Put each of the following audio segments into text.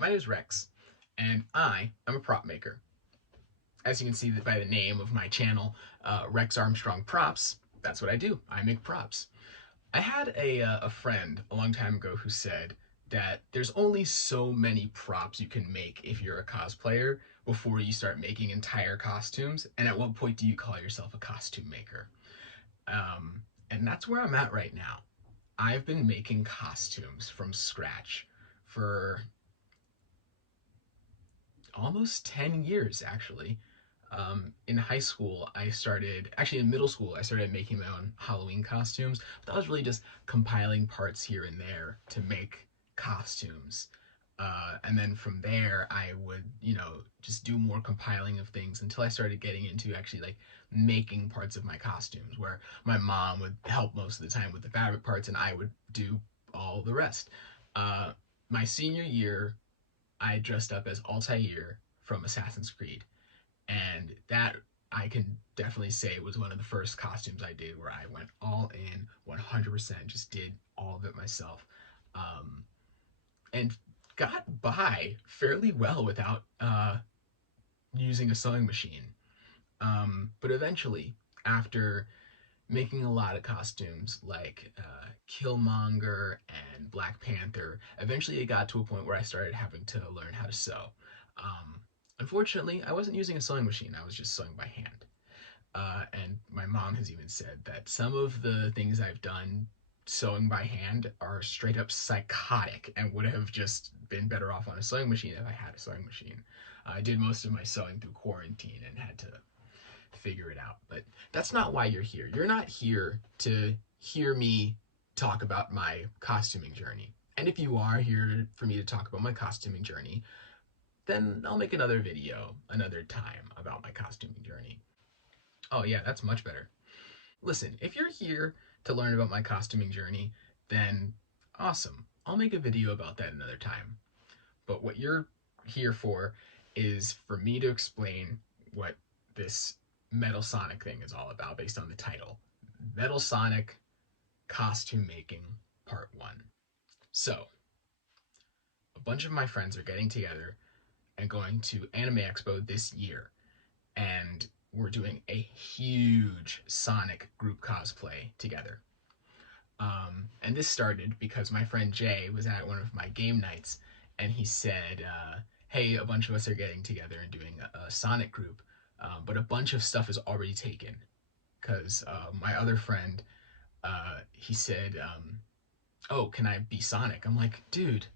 My name is Rex, and I am a prop maker. As you can see by the name of my channel, Rex Armstrong Props, that's what I do. I make props. I had a friend a long time ago who said that there's only so many props you can make if you're a cosplayer before you start making entire costumes, and at what point do you call yourself a costume maker? And that's where I'm at right now. I've been making costumes from scratch for almost 10 years, actually. In high school, actually in middle school, I started making my own Halloween costumes. But that was really just compiling parts here and there to make costumes. And then from there, I would, just do more compiling of things until I started getting into actually like making parts of my costumes, where my mom would help most of the time with the fabric parts and I would do all the rest. Uh, my senior year, I dressed up as Altair from Assassin's Creed, and that I can definitely say was one of the first costumes I did where I went all in 100%, just did all of it myself, um, and got by fairly well without using a sewing machine. But eventually, after making a lot of costumes like Killmonger and Black Panther, eventually it got to a point where I started having to learn how to sew. Um, Unfortunately, I wasn't using a sewing machine, I was just sewing by hand. And my mom has even said that some of the things I've done sewing by hand are straight up psychotic and would have just been better off on a sewing machine if I had a sewing machine. I did most of my sewing through quarantine and had to figure it out. But that's not why you're here. You're not here to hear me talk about my costuming journey. And if you are here for me to talk about my costuming journey, then I'll make another video another time about my costuming journey. Oh, yeah, that's much better. Listen, if you're here to learn about my costuming journey, then awesome. I'll make a video about that another time. But what you're here for is for me to explain what this Metal Sonic thing is all about based on the title. Metal Sonic Costume Making Part 1. So, a bunch of my friends are getting together and going to Anime Expo this year, and we're doing a huge Sonic group cosplay together. And this started because my friend Jay was at one of my game nights, and he said, "Hey, a bunch of us are getting together and doing a Sonic group, but a bunch of stuff is already taken." Because my other friend, he said, "Oh, can I be Sonic?" I'm like, "Dude,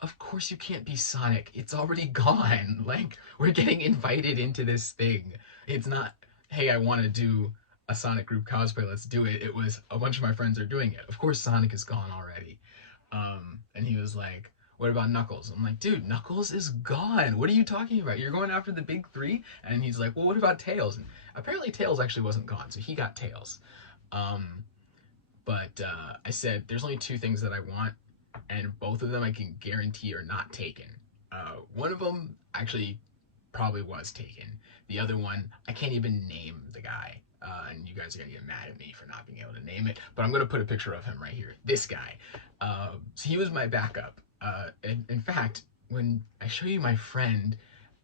of course you can't be Sonic. It's already gone. Like, we're getting invited into this thing. It's not, hey, I want to do a Sonic group cosplay, let's do it. It was a bunch of my friends are doing it. Of course Sonic is gone already." And he was like, "What about Knuckles?" I'm like, "Dude, Knuckles is gone. What are you talking about? You're going after the big three?" And he's like, "Well, what about Tails?" And apparently Tails actually wasn't gone, so he got Tails. Um, but I said, there's only two things that I want, and both of them I can guarantee are not taken. One of them actually probably was taken. The other one, I can't even name the guy. And you guys are gonna get mad at me for not being able to name it, but I'm gonna put a picture of him right here. This guy. So he was my backup. In fact, when I show you my friend,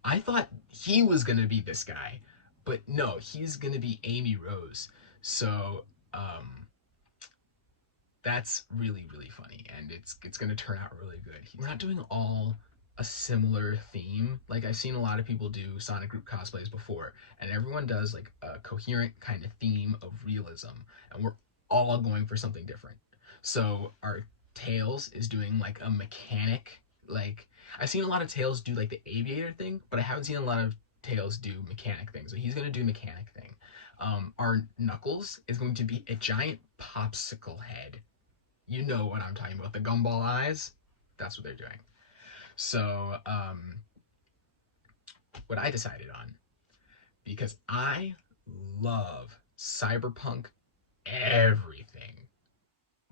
I thought he was gonna be this guy, but no, he's gonna be Amy Rose. So that's really really funny, and it's gonna turn out really good. We're not doing all a similar theme. Like, I've seen a lot of people do Sonic group cosplays before, and everyone does like a coherent kind of theme of realism, and we're all going for something different. So our Tails is doing like a mechanic. Like, I've seen a lot of Tails do like the aviator thing, but I haven't seen a lot of Tails do mechanic things. So he's gonna do mechanic thing. Our Knuckles is going to be a giant popsicle head. You know what I'm talking about. The gumball eyes. That's what they're doing. So, what I decided on, because I love cyberpunk everything.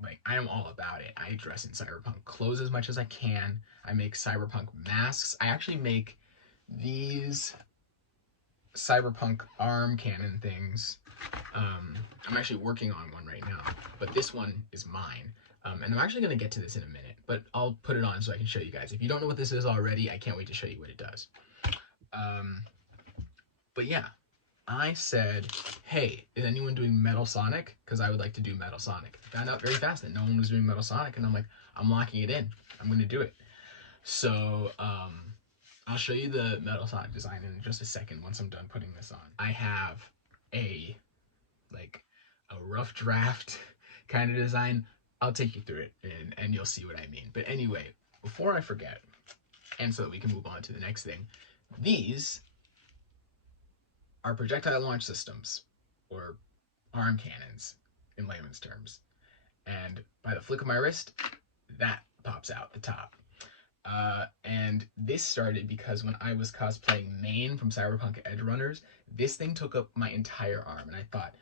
Like, I am all about it. I dress in cyberpunk clothes as much as I can. I make cyberpunk masks. I actually make these cyberpunk arm cannon things. I'm actually working on one right now, but this one is mine. And I'm actually going to get to this in a minute. but I'll put it on so I can show you guys. If you don't know what this is already, I can't wait to show you what it does. But yeah, I said, hey, is anyone doing Metal Sonic? Because I would like to do Metal Sonic. I found out very fast that no one was doing Metal Sonic, and I'm like, I'm locking it in. I'm going to do it. So I'll show you the Metal Sonic design in just a second once I'm done putting this on. I have a rough draft kind of design. I'll take you through it and you'll see what I mean. But anyway, before I forget, and so that we can move on to the next thing, these are projectile launch systems, or arm cannons in layman's terms. And by the flick of my wrist, that pops out the top. And this started because when I was cosplaying Maine from Cyberpunk Edge Runners, this thing took up my entire arm, and I thought,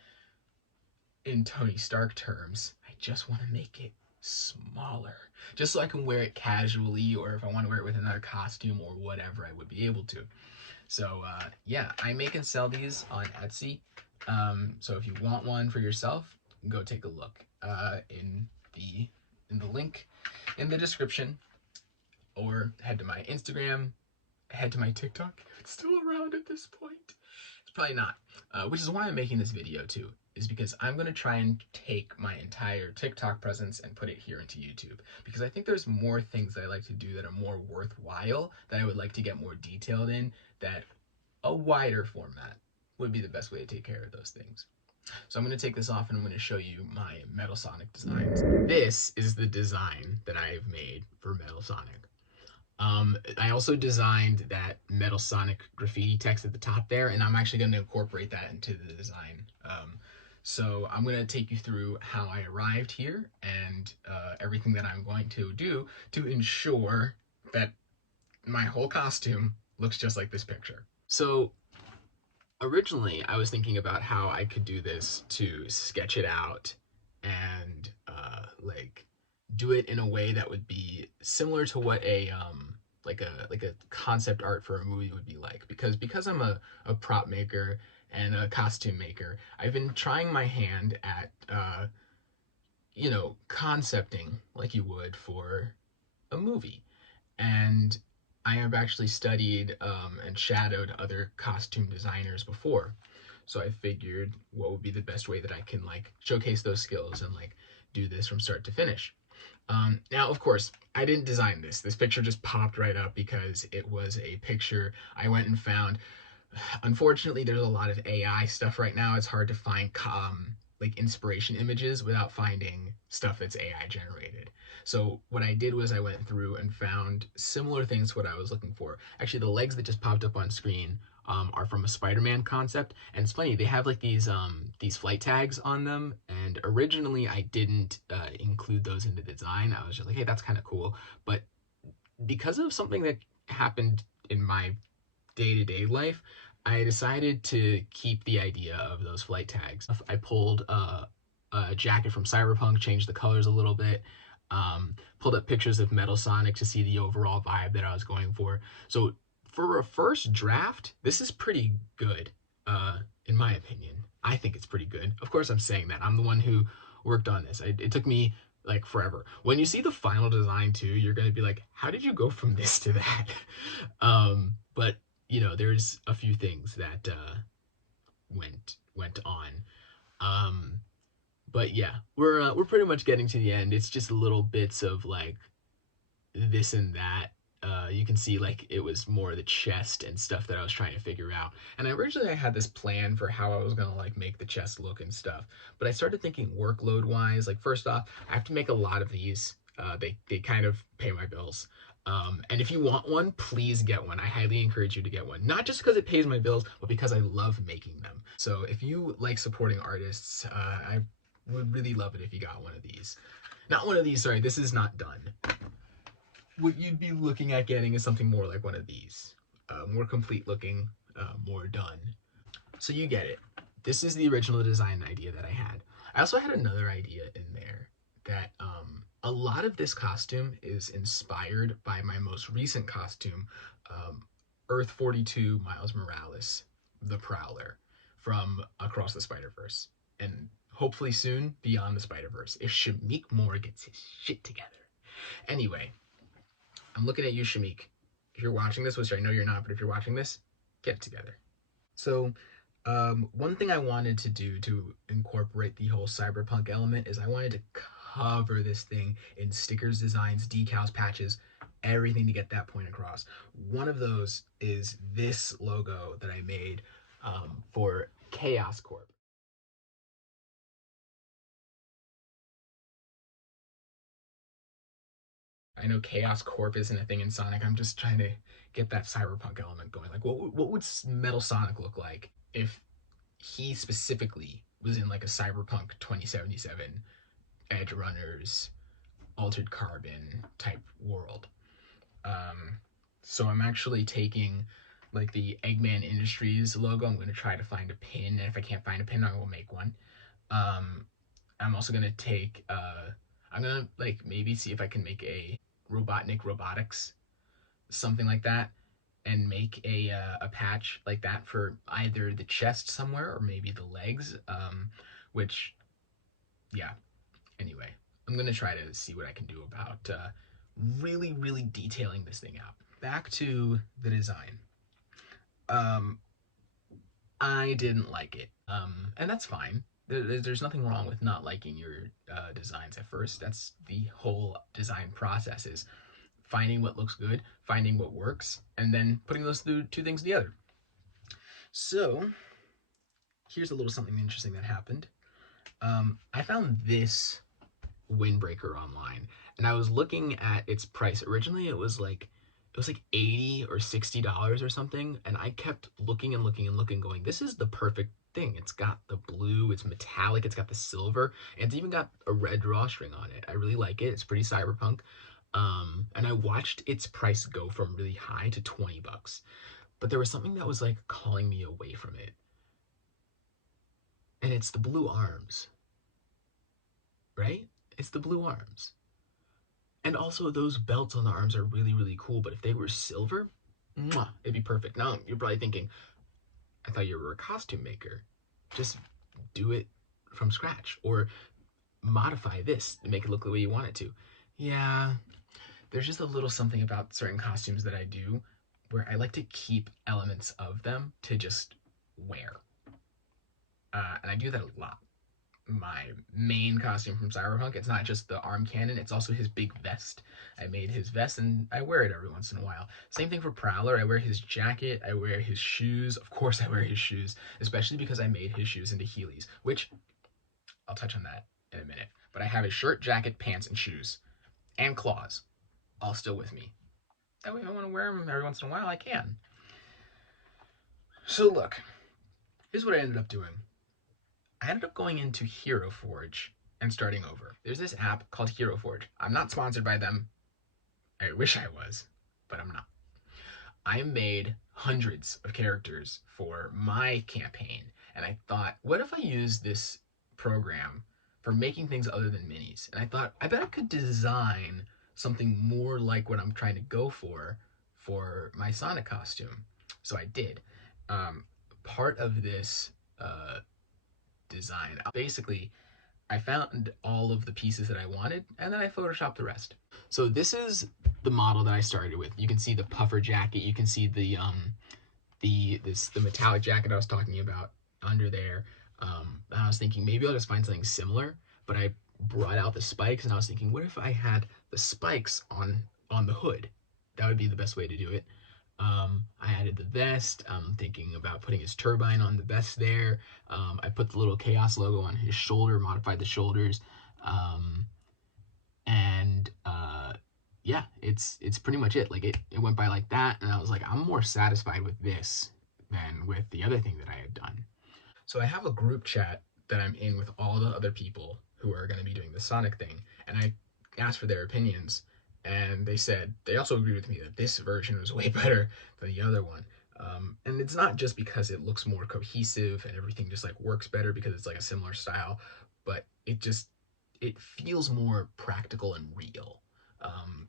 in Tony Stark terms, I just want to make it smaller, just so I can wear it casually, or if I want to wear it with another costume or whatever, I would be able to. So yeah, I make and sell these on Etsy. So if you want one for yourself, go take a look in the link in the description, or head to my Instagram, head to my TikTok if it's still around at this point. It's probably not, which is why I'm making this video too, is because I'm going to try and take my entire TikTok presence and put it here into YouTube, because I think there's more things that I like to do that are more worthwhile, that I would like to get more detailed in, that a wider format would be the best way to take care of those things. So I'm going to take this off and I'm going to show you my Metal Sonic designs. This is the design that I have made for Metal Sonic. I also designed that Metal Sonic graffiti text at the top there, and I'm actually going to incorporate that into the design. So I'm going to take you through how I arrived here and everything that I'm going to do to ensure that my whole costume looks just like this picture. So originally I was thinking about how I could do this to sketch it out and do it in a way that would be similar to what a concept art for a movie would be like, because I'm a prop maker and a costume maker. I've been trying my hand at concepting like you would for a movie. And I have actually studied and shadowed other costume designers before. So I figured what would be the best way that I can showcase those skills and do this from start to finish. Now, of course, I didn't design this. This picture just popped right up because it was a picture I went and found. Unfortunately, there's a lot of AI stuff right now. It's hard to find inspiration images without finding stuff that's AI generated. So what I did was I went through and found similar things to what I was looking for. Actually, the legs that just popped up on screen are from a Spider-Man concept, and it's funny, they have these flight tags on them, and originally I didn't include those in the design. I was just like, hey, that's kind of cool, but because of something that happened in my day-to-day life, I decided to keep the idea of those flight tags. I pulled a jacket from Cyberpunk, changed the colors a little bit, pulled up pictures of Metal Sonic to see the overall vibe that I was going for. So for a first draft, this is pretty good, in my opinion. I think it's pretty good. Of course, I'm saying that. I'm the one who worked on this. It took me forever. When you see the final design too, you're going to be like, how did you go from this to that? But there's a few things that went on. But yeah, we're pretty much getting to the end. It's just little bits of this and that. You can see it was more the chest and stuff that I was trying to figure out. And originally I had this plan for how I was gonna make the chest look and stuff. But I started thinking workload wise. First off, I have to make a lot of these. They kind of pay my bills. And if you want one, please get one. I highly encourage you to get one. Not just because it pays my bills, but because I love making them. So if you like supporting artists, I would really love it if you got one of these. Not one of these, sorry, this is not done. What you'd be looking at getting is something more like one of these. More complete looking, more done. So you get it. This is the original design idea that I had. I also had another idea in there that a lot of this costume is inspired by my most recent costume, Earth 42 Miles Morales, the Prowler, from Across the Spider-Verse. And hopefully soon, Beyond the Spider-Verse, if Shamik Moore gets his shit together. Anyway, I'm looking at you, Shamik. If you're watching this, which I know you're not, but if you're watching this, get it together. So, one thing I wanted to do to incorporate the whole cyberpunk element is I wanted to cover this thing in stickers, designs, decals, patches, everything to get that point across. One of those is this logo that I made for Chaos Corp. I know Chaos Corp isn't a thing in Sonic. I'm just trying to get that cyberpunk element going. Like, what would Metal Sonic look like if he specifically was in like a cyberpunk 2077 Edge Runners Altered Carbon type world? Um, so I'm actually taking like the Eggman Industries logo. I'm going to try to find a pin, and if I can't find a pin, I will make one. Um, I'm also going to take. I'm gonna like maybe see if I can make a Robotnik Robotics, something like that, and make a patch like that for either the chest somewhere or maybe the legs. Which, yeah. Anyway, I'm gonna try to see what I can do about really detailing this thing out. Back to the design. Um, I didn't like it, and that's fine. There's nothing wrong with not liking your designs at first. That's the whole design process, is finding what looks good, finding what works, and then putting those two things together. So here's a little something interesting that happened. I found this windbreaker online, and I was looking at its price. Originally, it was like $80 or $60 or something, and I kept looking and looking and looking, going, "This is the perfect thing. It's got the blue, it's metallic, it's got the silver, and it's even got a red drawstring on it. I really like it. It's pretty cyberpunk." And I watched its price go from really high to $20, but there was something that was like calling me away from it, and it's the blue arms, right? It's the blue arms. And also, those belts on the arms are really cool, but if they were silver, mwah, it'd be perfect. Now, you're probably thinking, I thought you were a costume maker. Just do it from scratch, or modify this to make it look the way you want it to. Yeah, there's just a little something about certain costumes that I do where I like to keep elements of them to just wear. And I do that a lot. My main costume from Cyberpunk, it's not just the arm cannon, it's also his big vest. I made his vest and I wear it every once in a while. Same thing for Prowler. I wear his jacket, I wear his shoes. Of course, I wear his shoes, especially because I made his shoes into Heelys, which I'll touch on that in a minute. But I have his shirt, jacket, pants, and shoes, and claws all still with me. That way, if I want to wear them every once in a while, I can. So, look, here's what I ended up doing. I ended up going into Hero Forge and starting over. There's this app called Hero Forge. I'm not sponsored by them. I wish I was, but I'm not. I made hundreds of characters for my campaign, and I thought, what if I use this program for making things other than minis? And I thought, I bet I could design something more like what I'm trying to go for my Sonic costume. So I did. Um, Part of this design, basically, I found all of the pieces that I wanted, and then I photoshopped the rest. So this is the model that I started with. You can see the puffer jacket. You can see the metallic jacket I was talking about under there. And I was thinking maybe I'll just find something similar, but I brought out the spikes, and I was thinking, what if I had the spikes on the hood? That would be the best way to do it. I added the vest. I'm thinking about putting his turbine on the vest there. I put the little Chaos logo on his shoulder, modified the shoulders. Um, and Yeah, it's pretty much it. Like it went by like that, and I was like, I'm more satisfied with this than with the other thing that I had done. So I have a group chat that I'm in with all the other people who are going to be doing the Sonic thing, and I asked for their opinions, and they said they also agreed with me that this version was way better than the other one. And it's not just because it looks more cohesive and everything just like works better because it's like a similar style, but it feels more practical and real. Um,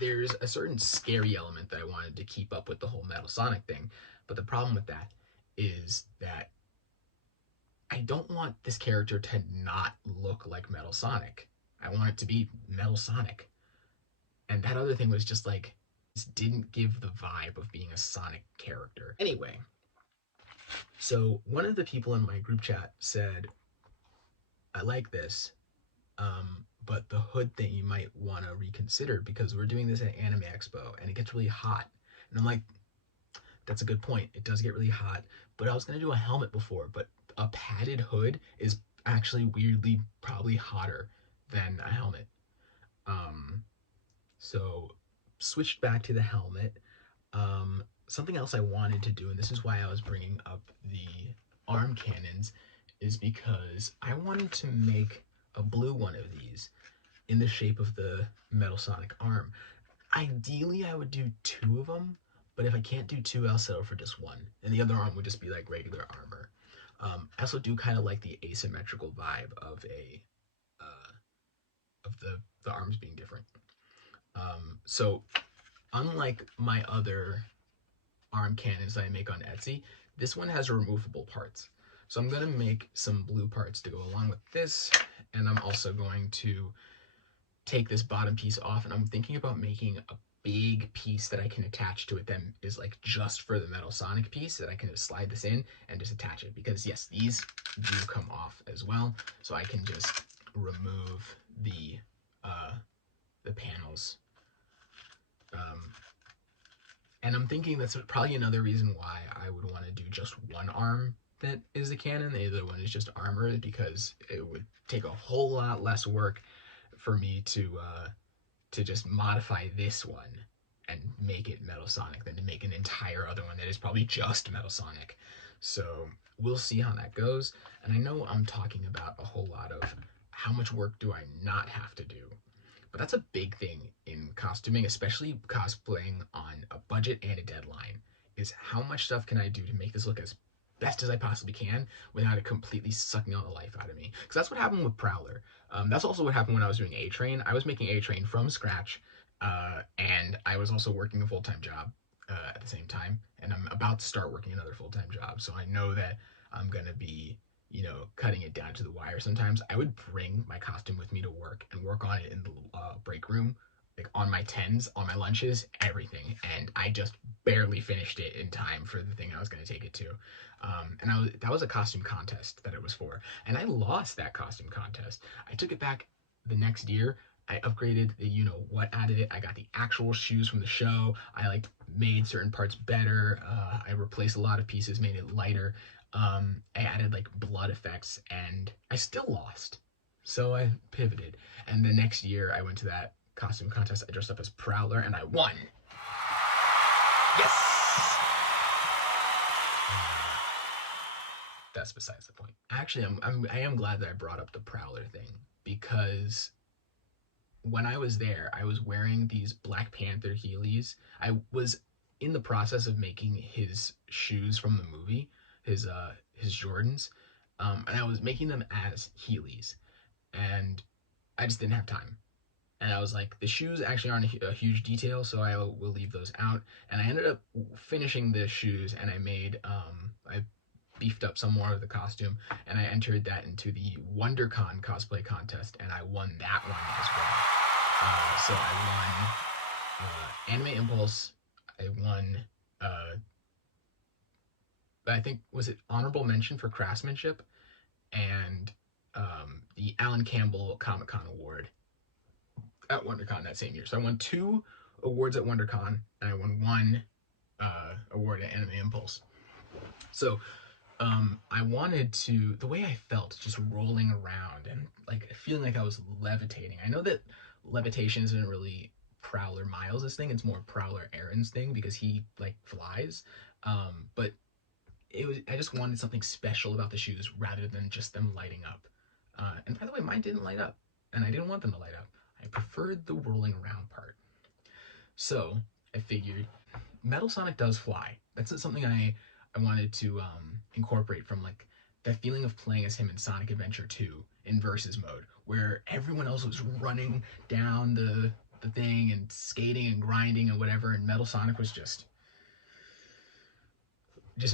there's a certain scary element that I wanted to keep up with the whole Metal Sonic thing, but the problem with that is that I don't want this character to not look like Metal Sonic. I want it to be Metal Sonic. And that other thing was just like, just didn't give the vibe of being a Sonic character. Anyway, so one of the people in my group chat said, I like this, but the hood thing you might want to reconsider because we're doing this at Anime Expo and it gets really hot. And I'm like, that's a good point. It does get really hot, but I was going to do a helmet before, but a padded hood is actually weirdly probably hotter than a helmet. Um, so switched back to the helmet. Something else I wanted to do, and this is why I was bringing up the arm cannons, is because I wanted to make a blue one of these in the shape of the Metal Sonic arm. Ideally, I would do two of them, but if I can't do two, I'll settle for just one, and the other arm would just be like regular armor. I also do kind of like the asymmetrical vibe of a of the arms being different. So unlike my other arm cannons that I make on Etsy, this one has removable parts. So I'm gonna make some blue parts to go along with this, and I'm also going to take this bottom piece off, and I'm thinking about making a big piece that I can attach to it that is like just for the Metal Sonic piece that I can just slide this in and just attach it, because yes, these do come off as well, so I can just remove uh, the panels. Um, and I'm thinking that's probably another reason why I would want to do just one arm that is the cannon. The other one is just armor, because it would take a whole lot less work for me to just modify this one and make it Metal Sonic than to make an entire other one that is probably just Metal Sonic. So we'll see how that goes. And I know I'm talking about a whole lot of how much work do I not have to do. But that's a big thing in costuming, especially cosplaying on a budget and a deadline, is how much stuff can I do to make this look as best as I possibly can without it completely sucking all the life out of me. Because that's what happened with Prowler. That's also what happened when I was doing A Train. I was making A Train from scratch, and I was also working a full time job at the same time. And I'm about to start working another full time job, so I know that I'm gonna be, cutting it down to the wire. Sometimes I would bring my costume with me to work and work on it in the break room, like on my tens, on my lunches, everything. And I just barely finished it in time for the thing I was going to take it to. That was a costume contest that it was for. And I lost that costume contest. I took it back the next year. I upgraded the what out of it. I got the actual shoes from the show. I like made certain parts better. I replaced a lot of pieces, made it lighter. I added like blood effects, and I still lost. So I pivoted, and the next year I went to that costume contest. I dressed up as Prowler, and I won. Yes. That's besides the point. Actually, I am glad that I brought up the Prowler thing, because when I was there, I was wearing these Black Panther Heelys. I was in the process of making his shoes from the movie, his Jordans, and I was making them as Heelys, and I just didn't have time. And I was like, the shoes actually aren't a huge detail, so I will leave those out. And I ended up finishing the shoes, and I beefed up some more of the costume, and I entered that into the WonderCon cosplay contest, and I won that one as well. So I won Anime Impulse. I won, I think, was it honorable mention for craftsmanship, and the Alan Campbell Comic Con Award at WonderCon that same year. So I won 2 awards at WonderCon, and I won 1 award at Anime Impulse. So I wanted to, the way I felt just rolling around and like feeling like I was levitating. I know that levitation isn't really Prowler Miles' thing, it's more Prowler Aaron's thing because he like flies. But I just wanted something special about the shoes rather than just them lighting up. And by the way, mine didn't light up, and I didn't want them to light up. I preferred the rolling around part. So I figured Metal Sonic does fly. That's something I wanted to incorporate from like that feeling of playing as him in Sonic Adventure 2 in versus mode, where everyone else was running down the thing and skating and grinding and whatever, and Metal Sonic was just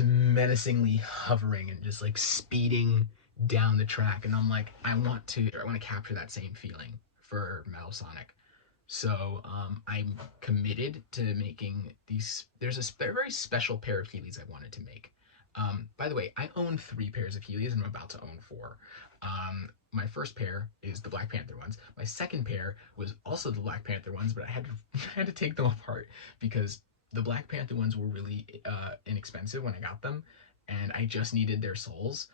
menacingly hovering and just like speeding down the track. And I'm like, I want to capture that same feeling for Metal Sonic. So I'm committed to making these. There's a very special pair of Heelys I wanted to make. By the way, I own 3 pairs of Heelys and I'm about to own 4. My first pair is the Black Panther ones. My second pair was also the Black Panther ones, but I had to I had to take them apart because the Black Panther ones were really inexpensive when I got them, and I just needed their soles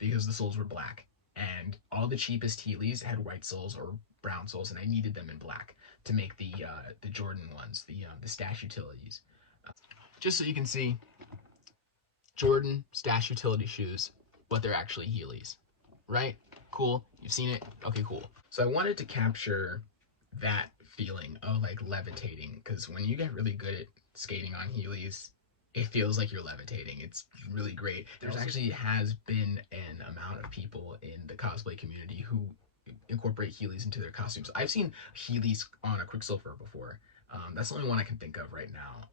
because the soles were black, and all the cheapest Heelys had white soles or brown soles, and I needed them in black to make the Jordan ones, the Stash Utilities. Just so you can see, Jordan Stash Utility shoes, but they're actually Heelys, right? Cool. You've seen it. Okay, cool. So I wanted to capture that feeling of like levitating, because when you get really good at skating on Heelys, it feels like you're levitating. It's really great. There's actually has been an amount of people in the cosplay community who incorporate Heelys into their costumes. I've seen Heelys on a Quicksilver before. That's the only one I can think of right now.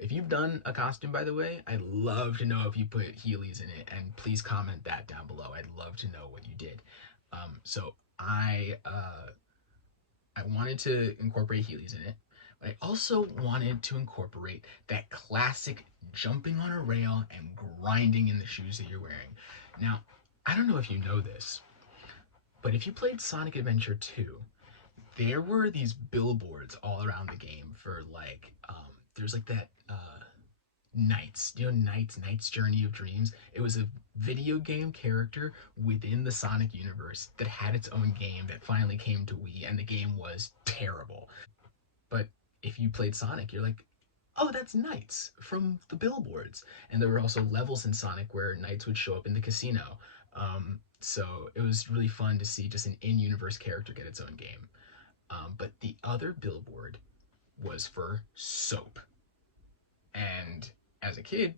If you've done a costume, by the way, I'd love to know if you put Heelys in it, and please comment that down below. I'd love to know what you did. So I wanted to incorporate Heelys in it, but I also wanted to incorporate that classic jumping on a rail and grinding in the shoes that you're wearing. Now, I don't know if you know this, but if you played Sonic Adventure 2, there were these billboards all around the game for like there's like that Knights. Do you know Knights Journey of Dreams? It was a video game character within the Sonic universe that had its own game that finally came to Wii, and the game was terrible. But if you played Sonic, you're like, oh, that's Knights from the billboards. And there were also levels in Sonic where Knights would show up in the casino. So it was really fun to see just an in-universe character get its own game. But the other billboard was for soap. And as a kid,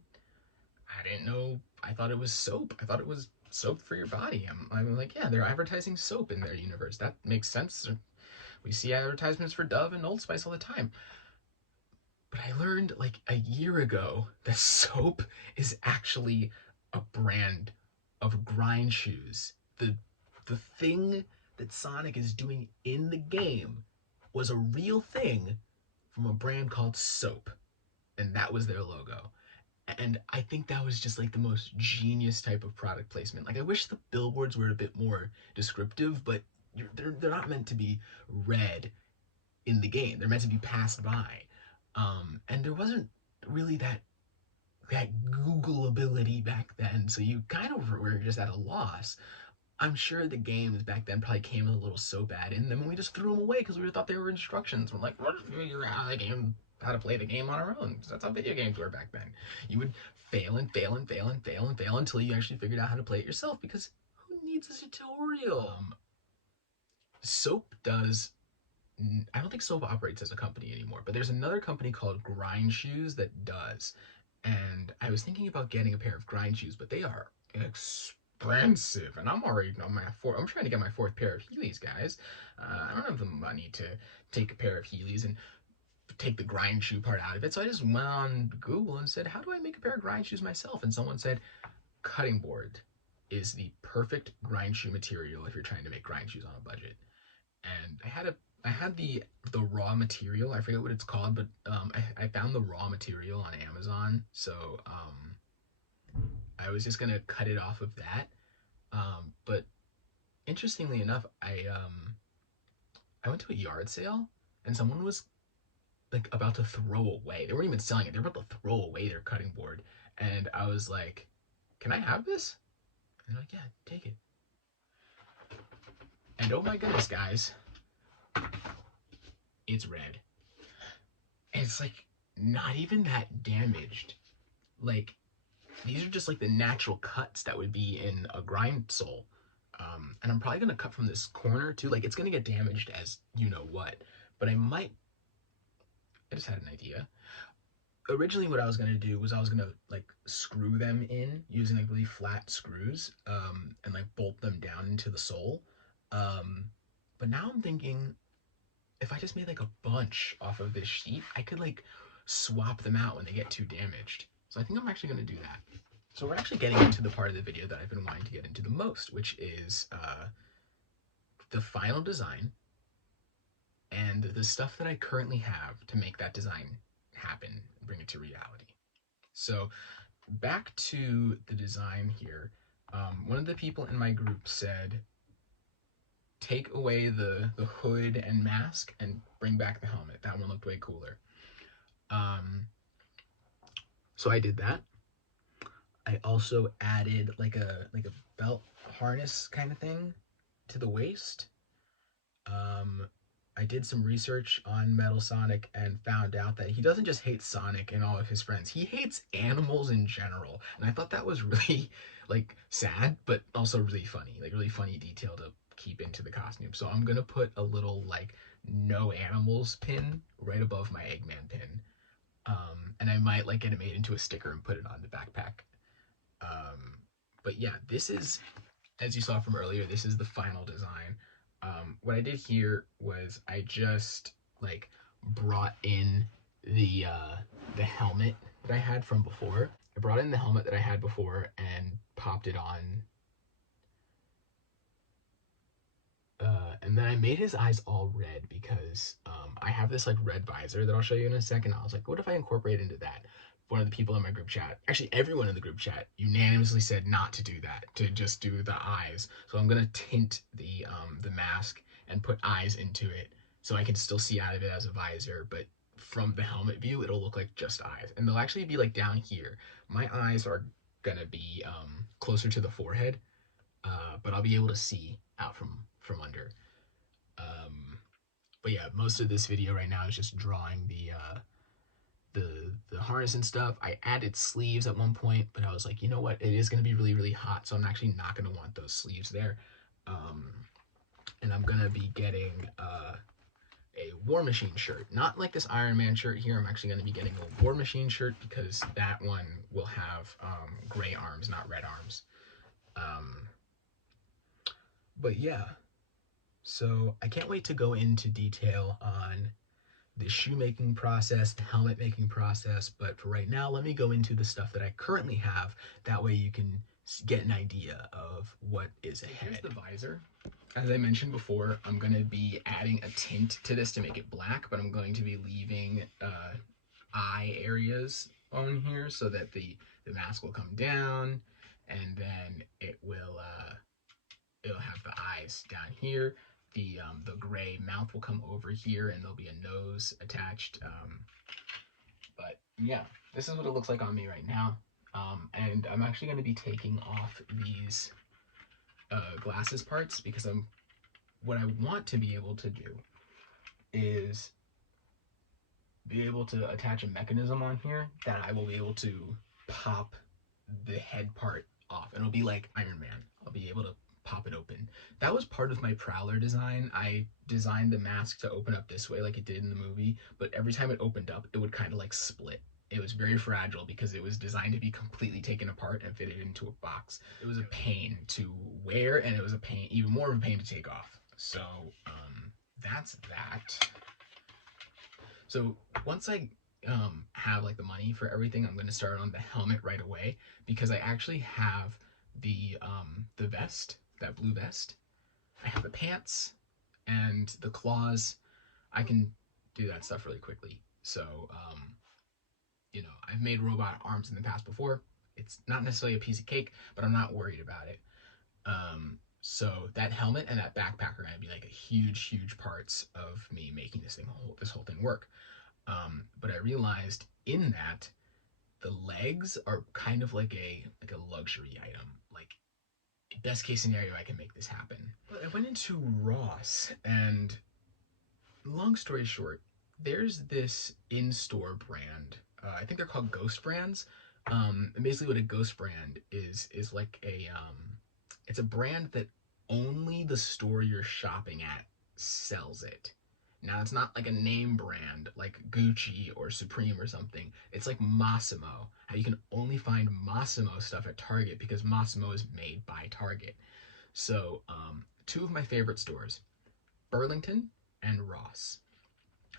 I didn't know. I thought it was soap. I thought it was soap for your body. I'm like, yeah, they're advertising soap in their universe. That makes sense. We see advertisements for Dove and Old Spice all the time. But I learned like a year ago that soap is actually a brand of grind shoes. The thing that Sonic is doing in the game was a real thing from a brand called Soap, and that was their logo. And I think that was just like the most genius type of product placement. Like I wish the billboards were a bit more descriptive, but they're not meant to be read in the game. They're meant to be passed by. And there wasn't really that Googleability back then, so you kind of were just at a loss. I'm sure the games back then probably came with a little soap ad in them, and we just threw them away because we thought they were instructions. We're like, what if we figure out the game, how to play the game on our own? That's how video games were back then. You would fail and fail and fail and fail and fail until you actually figured out how to play it yourself. Because who needs a tutorial? Soap does. I don't think Soap operates as a company anymore, but there's another company called Grind Shoes that does. And I was thinking about getting a pair of grind shoes, but they are expensive, and I'm already on my fourth. I'm trying to get my fourth pair of Heelys, guys. I don't have the money to take a pair of Heelys and take the grind shoe part out of it. So I just went on Google and said, "How do I make a pair of grind shoes myself?" And someone said, "Cutting board is the perfect grind shoe material if you're trying to make grind shoes on a budget." And I had the raw material. I forget what it's called, but I found the raw material on Amazon. So I was just gonna cut it off of that. But interestingly enough, I went to a yard sale and someone was like about to throw away. They weren't even selling it. They were about to throw away their cutting board, and I was like, "Can I have this?" And they're like, "Yeah, take it." And oh my goodness, guys, it's red. And it's like not even that damaged. Like these are just like the natural cuts that would be in a grind sole. And I'm probably gonna cut from this corner too. Like it's gonna get damaged as you know what. But I just had an idea. Originally what I was gonna do was I was gonna like screw them in using like really flat screws and like bolt them down into the sole. Um, but now I'm thinking if I just made like a bunch off of this sheet, I could like swap them out when they get too damaged. So I think I'm actually gonna do that. So we're actually getting into the part of the video that I've been wanting to get into the most, which is the final design and the stuff that I currently have to make that design happen, bring it to reality. So back to the design here. One of the people in my group said, take away the hood and mask and bring back the helmet. That one looked way cooler. Um, so I did that. I also added like a belt harness kind of thing to the waist. Um, I did some research on Metal Sonic and found out that he doesn't just hate Sonic and all of his friends. He hates animals in general. And I thought that was really like sad, but also really funny. Like really funny detail to keep into the costume. So I'm gonna put a little like no animals pin right above my Eggman pin. And I might like get it made into a sticker and put it on the backpack. Um, but yeah, this is, as you saw from earlier, this is the final design. What I did here was I just like brought in the helmet that I had from before. I brought in the helmet that I had before and popped it on. And then I made his eyes all red because I have this like red visor that I'll show you in a second. I was like, what if I incorporate into that? One of the people in my group chat, actually everyone in the group chat, unanimously said not to do that, to just do the eyes. So I'm gonna tint the mask and put eyes into it, so I can still see out of it as a visor, but from the helmet view, it'll look like just eyes, and they'll actually be like down here. My eyes are gonna be closer to the forehead, but I'll be able to see out from under. Um, but yeah, most of this video right now is just drawing the harness and stuff. I added sleeves at one point, but I was like, you know what? It is going to be really hot, so I'm actually not going to want those sleeves there. Um, and I'm going to be getting a War Machine shirt, not like this Iron Man shirt here. I'm actually going to be getting a War Machine shirt because that one will have gray arms, not red arms. Um, but yeah, so I can't wait to go into detail on the shoemaking process, the helmet making process, but for right now, let me go into the stuff that I currently have. That way you can get an idea of what is ahead. Here's the visor. As I mentioned before, I'm going to be adding a tint to this to make it black, but I'm going to be leaving eye areas on here so that the mask will come down, and then it'll have the eyes down here. The gray mouth will come over here, and there'll be a nose attached. But yeah, this is what it looks like on me right now. And I'm actually going to be taking off these glasses parts because what I want to be able to do is be able to attach a mechanism on here that I will be able to pop the head part off, and it'll be like Iron Man. I'll be able to pop it open. That was part of my Prowler design. I designed the mask to open up this way like it did in the movie, but every time it opened up, it would kind of like split. It was very fragile because it was designed to be completely taken apart and fitted into a box. It was a pain to wear, and it was a pain, even more of a pain to take off. So that's that. So once I have like the money for everything, I'm going to start on the helmet right away because I actually have the vest, that blue vest. I have the pants and the claws. I can do that stuff really quickly. So you know, I've made robot arms in the past before. It's not necessarily a piece of cake, but I'm not worried about it. So that helmet and that backpack are going to be like a huge parts of me making this whole thing work. But I realized in that the legs are kind of like a luxury item. Like best case scenario, I can make this happen. But I went into Ross, and long story short, there's this in-store brand. I think they're called Ghost Brands. And basically, what a Ghost brand is like it's a brand that only the store you're shopping at sells it. Now, it's not like a name brand like Gucci or Supreme or something. It's like Massimo. How you can only find Massimo stuff at Target because Massimo is made by Target. So, two of my favorite stores, Burlington and Ross.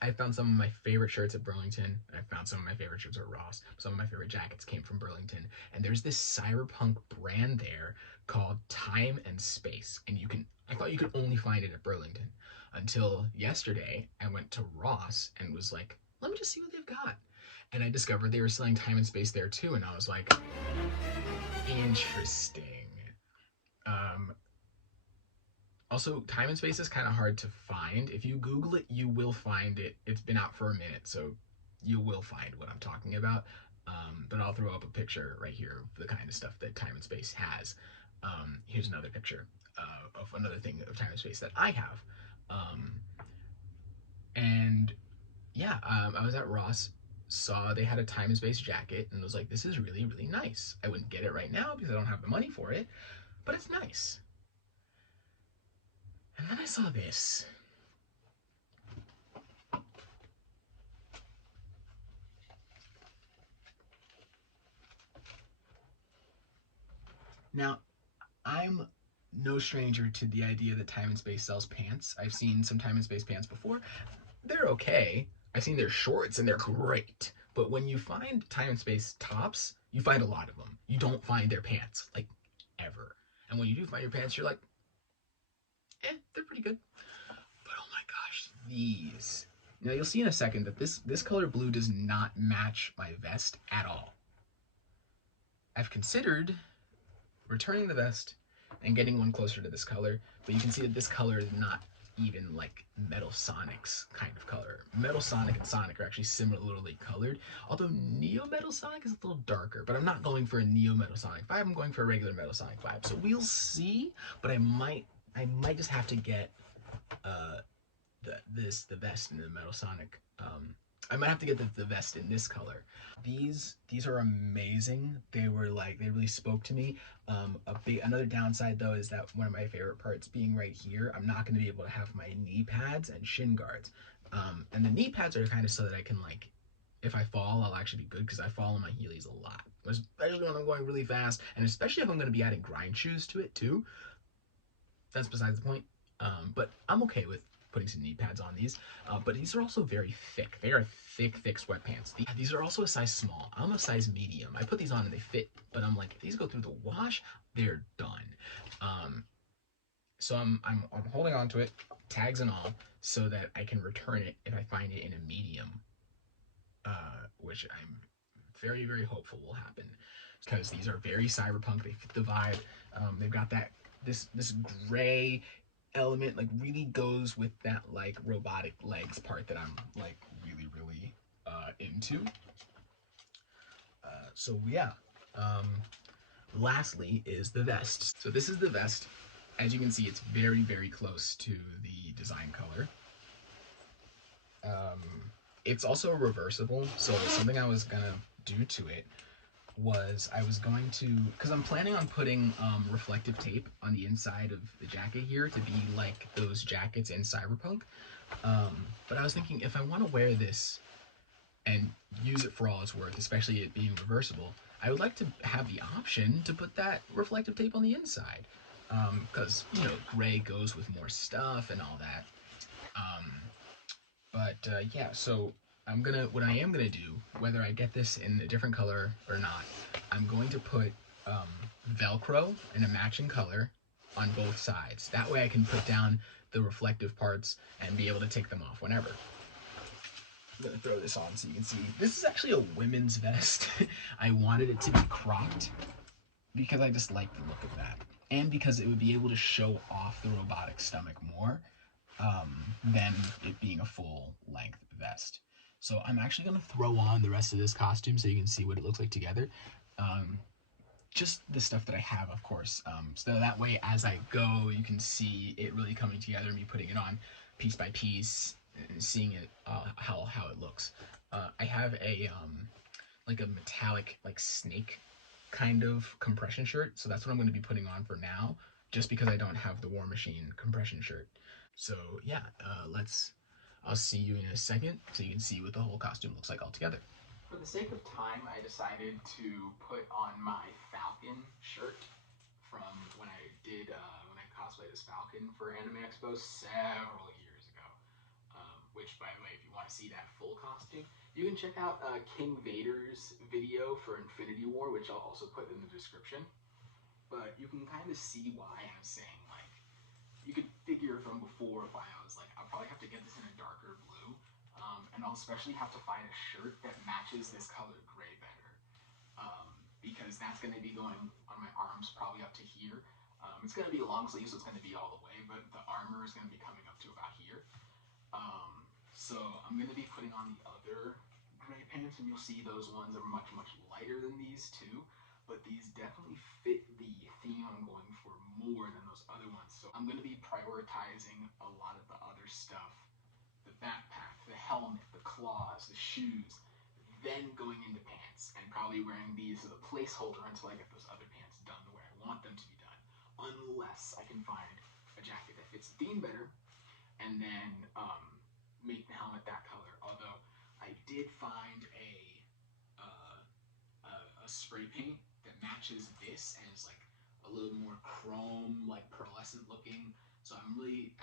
I found some of my favorite shirts at Burlington. I found some of my favorite shirts at Ross. Some of my favorite jackets came from Burlington. And there's this cyberpunk brand there called Time and Space. And I thought you could only find it at Burlington until yesterday. I went to Ross and was like, let me just see what they've got. And I discovered they were selling Time and Space there too. And I was like, interesting. Um, Also, Time and Space is kind of hard to find. If you Google it, you will find it. It's been out for a minute, so you will find what I'm talking about. But I'll throw up a picture right here of the kind of stuff that Time and Space has. Here's another picture of another thing of Time and Space that I have. Um, and yeah, I was at Ross, saw they had a Time and Space jacket, and was like, this is really, really nice. I wouldn't get it right now because I don't have the money for it, but it's nice. And then I saw this. Now, I'm no stranger to the idea that Time and Space sells pants. I've seen some Time and Space pants before. They're okay. I've seen their shorts and they're great. But when you find Time and Space tops, you find a lot of them. You don't find their pants, like, ever. And when you do find your pants, you're like, they're pretty good. But oh my gosh, these. Now you'll see in a second that this color blue does not match my vest at all. I've considered returning the vest and getting one closer to this color, but you can see that this color is not even like Metal Sonic's kind of color. Metal Sonic and Sonic are actually similarly colored, although Neo Metal Sonic is a little darker, but I'm not going for a Neo Metal Sonic vibe, I'm going for a regular Metal Sonic vibe. So we'll see, but I might just have to get uh the vest in the Metal Sonic. I might have to get the vest in this color. These are amazing. They really spoke to me. Another downside though is that one of my favorite parts being right here, I'm not going to be able to have my knee pads and shin guards. And the knee pads are kind of so that I can like, if I fall, I'll actually be good because I fall on my Heelys a lot, especially when I'm going really fast, and especially if I'm going to be adding grind shoes to it too. That's besides the point. But I'm okay with putting some knee pads on these. But these are also very thick. They are thick, thick sweatpants. These are also a size small. I'm a size medium. I put these on and they fit, but I'm like, if these go through the wash, they're done. Um, so I'm holding on to it, tags and all, so that I can return it if I find it in a medium, which I'm very, very hopeful will happen because these are very cyberpunk. They fit the vibe. They've got that this gray element like really goes with that like robotic legs part that I'm like really, really into. So yeah. Um, Lastly is the vest. So this is the vest. As you can see, it's very, very close to the design color. Um, it's also reversible, so something I was gonna do to it was I was going to, because I'm planning on putting reflective tape on the inside of the jacket here to be like those jackets in Cyberpunk. But I was thinking if I want to wear this and use it for all it's worth, especially it being reversible, I would like to have the option to put that reflective tape on the inside. Because, gray goes with more stuff and all that. Um, but yeah, so what I am gonna do, whether I get this in a different color or not, I'm going to put um, Velcro in a matching color on both sides. That way I can put down the reflective parts and be able to take them off whenever. I'm gonna throw this on so you can see. This is actually a women's vest. I wanted it to be cropped because I just like the look of that. And because it would be able to show off the robotic stomach more than it being a full length vest. So I'm actually going to throw on the rest of this costume so you can see what it looks like together. Um, just the stuff that I have, of course. So that way, as I go, you can see it really coming together, me putting it on piece by piece, and seeing it, how it looks. I have like a metallic, like snake kind of compression shirt. So that's what I'm going to be putting on for now, just because I don't have the War Machine compression shirt. So yeah, I'll see you in a second so you can see what the whole costume looks like all together. For the sake of time, I decided to put on my Falcon shirt from when I cosplayed as Falcon for Anime Expo several years ago. which, by the way, if you want to see that full costume, you can check out King Vader's video for Infinity War, which I'll also put in the description. But you can kind of see why I'm saying, like, you could figure from before why I was like, I'll probably have to get this in a darker blue. And I'll especially have to find a shirt that matches this color gray better. Because that's going to be going on my arms probably up to here. It's going to be a long sleeve, so it's going to be all the way, but the armor is going to be coming up to about here. So I'm going to be putting on the other gray pants, and you'll see those ones are much, much lighter than these too. But these definitely fit the theme I'm going for more than those other ones. So I'm going to be prioritizing a lot of the other stuff. The backpack, the helmet, the claws, the shoes, then going into pants, and probably wearing these as a placeholder until I get those other pants done the way I want them to be done. Unless I can find a jacket that fits the theme better, and then make the helmet that color. Although I did find a spray paint that matches this and is like a little more chrome, like pearlescent looking. So I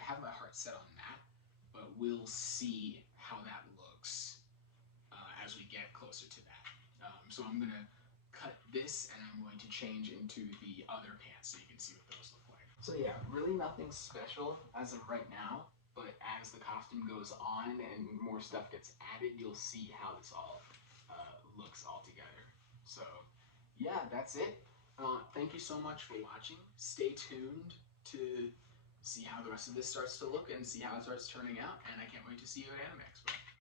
have my heart set on that, but we'll see how that looks as we get closer to that. So I'm gonna cut this and I'm going to change into the other pants so you can see what those look like. So yeah, really nothing special as of right now, but as the costume goes on and more stuff gets added, you'll see how this all looks all together. So yeah, that's it. Thank you so much for watching. Stay tuned to see how the rest of this starts to look and see how it starts turning out, and I can't wait to see you at Anime Expo.